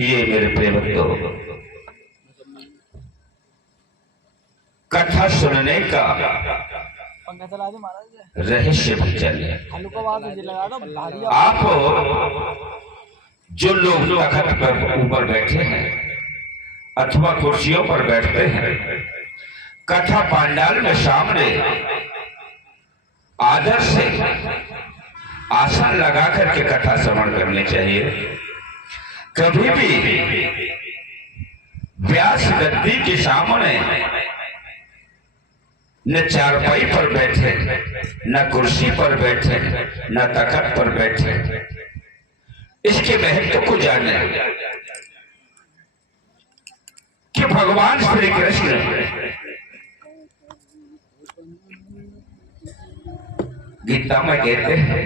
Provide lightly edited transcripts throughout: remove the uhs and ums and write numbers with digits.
ये मेरे प्रेम तो कथा सुनने का रहस्य भी चले। आप जो लोग तख्त पर ऊपर बैठे हैं अथवा कुर्सियों पर बैठते हैं, कथा पांडाल में सामने आदर से आसन लगा करके कथा श्रवण करनी चाहिए। कभी भी व्यास गद्दी के सामने न चारपाई पर बैठे, न कुर्सी पर बैठे, न तख्त पर बैठे। इसके महत्व को जाने कि भगवान श्री कृष्ण गीता में कहते हैं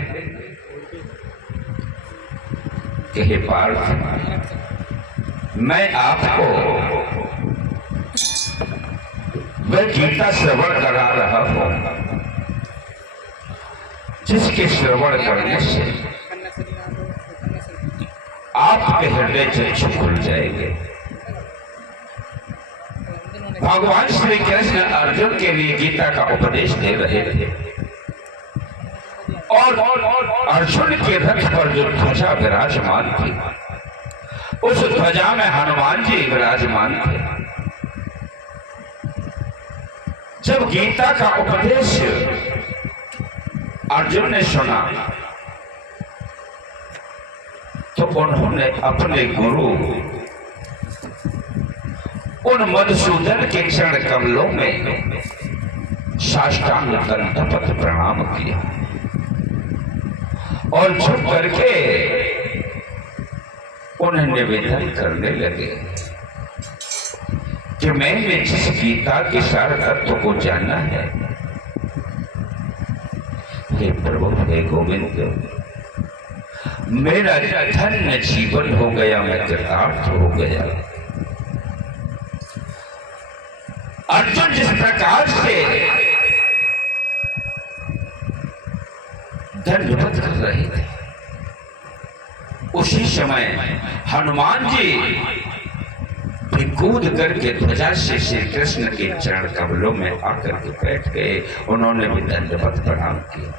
कि हे पार्थ, मैं आपको वह गीता श्रवण करा रहा हूं जिसके श्रवण करने से आपके हृदय चक्षु खुल जाएंगे। भगवान श्री कृष्ण अर्जुन के लिए गीता का उपदेश दे रहे थे और अर्जुन के रथ पर जो ध्वजा विराजमान थी, उस ध्वजा में हनुमान जी विराजमान थे। जब गीता का उपदेश अर्जुन ने सुना तो उन्होंने अपने गुरु उन मधुसूदन के चरण कमलों में साष्टांग दंडवत प्रणाम किया और झुक करके उन्हें निवेदन करने लगे कि मैंने जिस गीता के सार तत्व को जाना है, हे प्रभु, हे गोविंद, मेरा धन्य जीवन हो गया, मैं कृतार्थ हो गया। अर्जुन जिस प्रकार से दंडवत कर रहे थे, उसी समय हनुमान जी भी कूद करके ध्वजा से श्री कृष्ण के चरण कमलों में आकर के बैठ गए। उन्होंने भी दंडवत प्रणाम किया।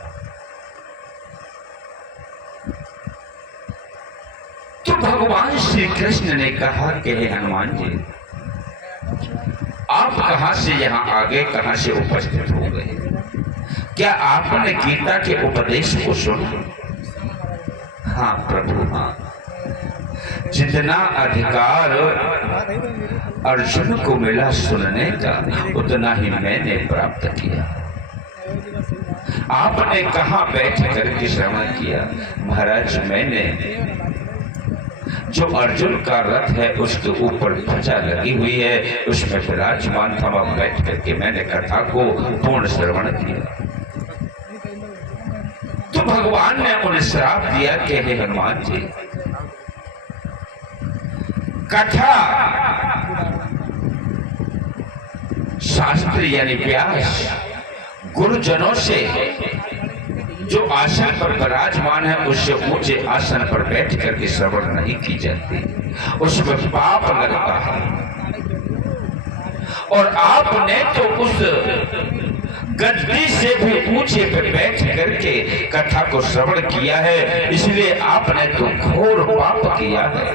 तो भगवान श्री कृष्ण ने कहा कि हे हनुमान जी, आप कहां से यहां आ गए, कहां से उपस्थित हो गए? क्या आपने गीता के उपदेश को सुना? हाँ प्रभु, हाँ। जितना अधिकार अर्जुन को मिला सुनने का, उतना ही मैंने प्राप्त किया। आपने कहां बैठ करके श्रवण किया? महाराज, मैंने जो अर्जुन का रथ है उसके ऊपर ध्वजा लगी हुई है, उसमें विराजमान था, वहां बैठ करके मैंने कथा को पूर्ण श्रवण किया। तो भगवान ने उन्हें श्राप दिया कि हे हनुमान जी, कथा शास्त्र यानी व्यास गुरुजनों से जो आसन पर विराजमान है उससे ऊंचे आसन पर बैठ करके श्रवण नहीं की जाती, उसमें पाप लगता है। और आपने तो उस गद्दी से भी ऊंचे पर बैठ करके कथा को श्रवण किया है, इसलिए आपने तो घोर पाप किया है।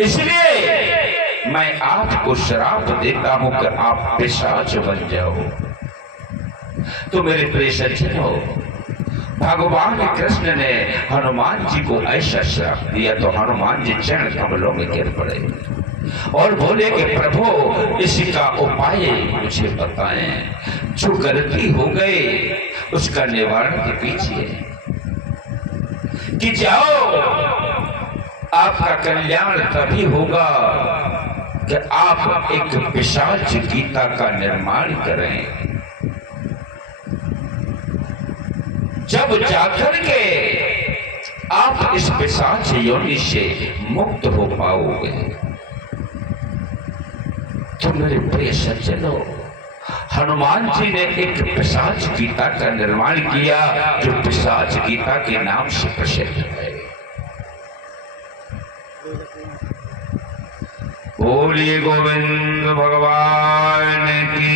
इसलिए मैं आपको श्राप देता हूं कि आप पिशाच बन जाओ। तो मेरे प्रिय सज्जनों, भगवान कृष्ण ने हनुमान जी को ऐसा श्राप दिया तो हनुमान जी चरण कमलों में गिर पड़े और बोले कि प्रभु, इसका उपाय मुझे बताएं, जो गलती हो गई उसका निवारण कीजिए कि जाओ, आपका कल्याण तभी होगा कि आप एक पिशाच गीता का निर्माण करें। जब जाकर के आप इस पिशाच योनि से मुक्त हो पाओगे। तो मेरे प्रिय सज्जनों, हनुमान जी ने एक पिशाच गीता का निर्माण किया जो पिशाच गीता के नाम से प्रसिद्ध है। बोलिए गोविंद भगवान की